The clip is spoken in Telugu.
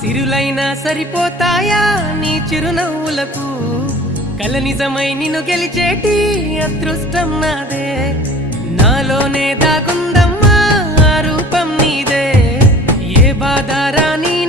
సిరులైనా సరిపోతాయా నీ చిరునవ్వులకు కల నిజమై నిన్ను గెలిచేటి అదృష్టం నాదే నాలోనే దాగుందమ్మా ఆ రూపం నీదే ఏ బాధ రాని